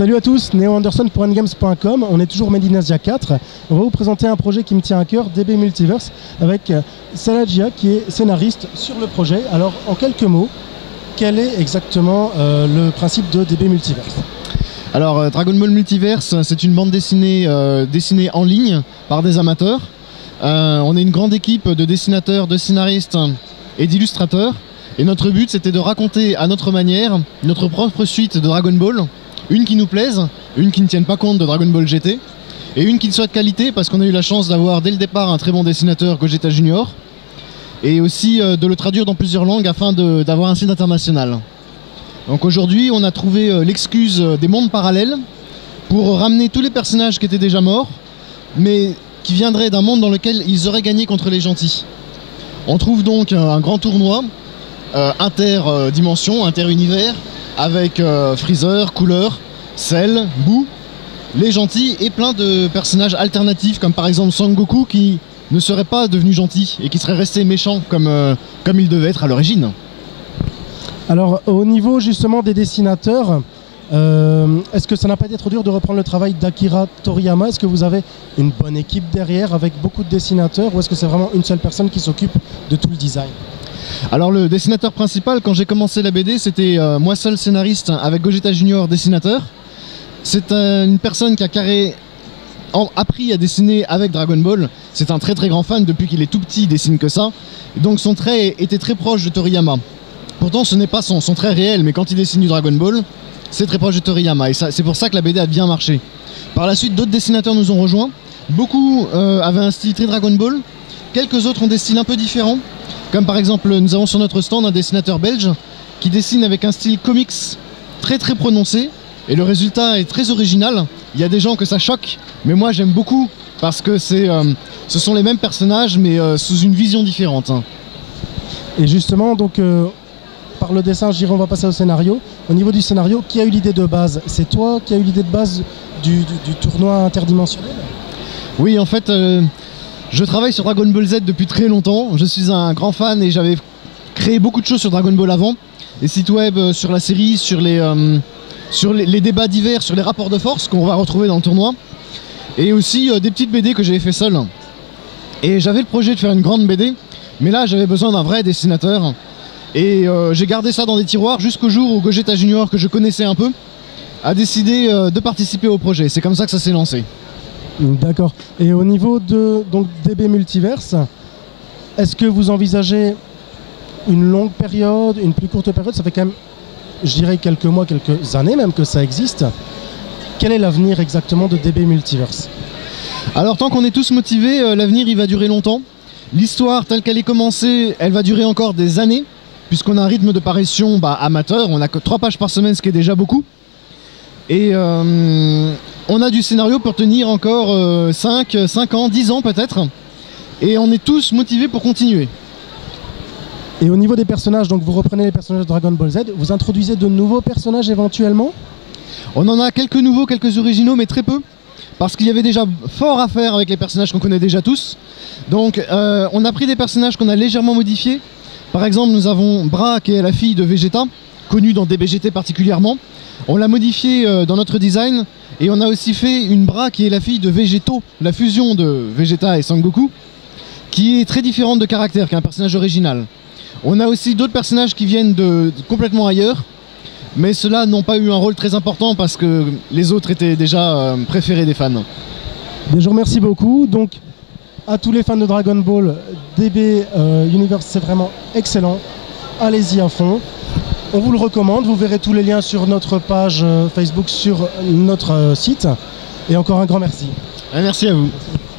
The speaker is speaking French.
Salut à tous, Neo Anderson pour Endgames.com. On est toujours Made in Asia 4. On va vous présenter un projet qui me tient à cœur, DB Multiverse, avec Salah Jia qui est scénariste sur le projet. Alors en quelques mots, quel est exactement le principe de DB Multiverse? Alors Dragon Ball Multiverse, c'est une bande dessinée dessinée en ligne par des amateurs. On est une grande équipe de dessinateurs, de scénaristes et d'illustrateurs. Et notre but, c'était de raconter à notre manière notre propre suite de Dragon Ball. Une qui nous plaise, une qui ne tienne pas compte de Dragon Ball GT, et une qui soit de qualité parce qu'on a eu la chance d'avoir dès le départ un très bon dessinateur, Gogeta Junior, et aussi de le traduire dans plusieurs langues afin d'avoir un site international. Donc aujourd'hui, on a trouvé l'excuse des mondes parallèles pour ramener tous les personnages qui étaient déjà morts, mais qui viendraient d'un monde dans lequel ils auraient gagné contre les gentils. On trouve donc un grand tournoi interdimension, inter-univers, avec Freezer, Cooler, Cell, Boo, les gentils et plein de personnages alternatifs comme par exemple Son Goku qui ne serait pas devenu gentil et qui serait resté méchant comme il devait être à l'origine. Alors au niveau justement des dessinateurs, est-ce que ça n'a pas été trop dur de reprendre le travail d'Akira Toriyama? Est-ce que vous avez une bonne équipe derrière avec beaucoup de dessinateurs, ou est-ce que c'est vraiment une seule personne qui s'occupe de tout le design? Alors le dessinateur principal, quand j'ai commencé la BD, c'était moi seul scénariste avec Gogeta Junior dessinateur. C'est une personne qui a appris à dessiner avec Dragon Ball. C'est un très très grand fan, depuis qu'il est tout petit, il dessine que ça. Donc son trait était très proche de Toriyama. Pourtant ce n'est pas son trait réel, mais quand il dessine du Dragon Ball, c'est très proche de Toriyama. Et c'est pour ça que la BD a bien marché. Par la suite, d'autres dessinateurs nous ont rejoints. Beaucoup avaient un style très Dragon Ball. Quelques autres ont des styles un peu différents. Comme par exemple, nous avons sur notre stand un dessinateur belge qui dessine avec un style comics très très prononcé, et le résultat est très original. Il y a des gens que ça choque, mais moi j'aime beaucoup parce que ce sont les mêmes personnages mais sous une vision différente. Et justement, donc par le dessin, je dirais on va passer au scénario. Au niveau du scénario, qui a eu l'idée de base? C'est toi qui as eu l'idée de base du tournoi interdimensionnel? Oui, en fait, je travaille sur Dragon Ball Z depuis très longtemps. Je suis un grand fan et j'avais créé beaucoup de choses sur Dragon Ball avant. Les sites web sur la série, sur les débats divers, sur les rapports de force qu'on va retrouver dans le tournoi. Et aussi des petites BD que j'avais fait seul. Et j'avais le projet de faire une grande BD, mais là j'avais besoin d'un vrai dessinateur. Et j'ai gardé ça dans des tiroirs jusqu'au jour où Gogeta Junior, que je connaissais un peu, a décidé de participer au projet. C'est comme ça que ça s'est lancé. D'accord. Et au niveau de DB Multiverse, est-ce que vous envisagez une longue période, une plus courte période? Ça fait quand même, je dirais, quelques mois, quelques années même que ça existe. Quel est l'avenir exactement de DB Multiverse? Alors tant qu'on est tous motivés, l'avenir il va durer longtemps. L'histoire telle qu'elle est commencée, elle va durer encore des années, puisqu'on a un rythme de parution amateur. On n'a que 3 pages par semaine, ce qui est déjà beaucoup. Et on a du scénario pour tenir encore 5 ans, 10 ans peut-être. Et on est tous motivés pour continuer. Et au niveau des personnages, donc vous reprenez les personnages de Dragon Ball Z, vous introduisez de nouveaux personnages éventuellement? On en a quelques nouveaux, quelques originaux, mais très peu. Parce qu'il y avait déjà fort à faire avec les personnages qu'on connaît déjà tous. Donc on a pris des personnages qu'on a légèrement modifiés. Par exemple, nous avons Bra, qui est la fille de Vegeta, connue dans DBGT particulièrement. On l'a modifié dans notre design, et on a aussi fait une Bra qui est la fille de Végéto, la fusion de Vegeta et Sangoku, qui est très différente de caractère qu'un personnage original. On a aussi d'autres personnages qui viennent de complètement ailleurs, mais ceux-là n'ont pas eu un rôle très important parce que les autres étaient déjà préférés des fans. Je vous remercie beaucoup. Donc, à tous les fans de Dragon Ball, DB Universe, c'est vraiment excellent. Allez-y à fond. On vous le recommande, vous verrez tous les liens sur notre page Facebook, sur notre site. Et encore un grand merci. Merci à vous. Merci.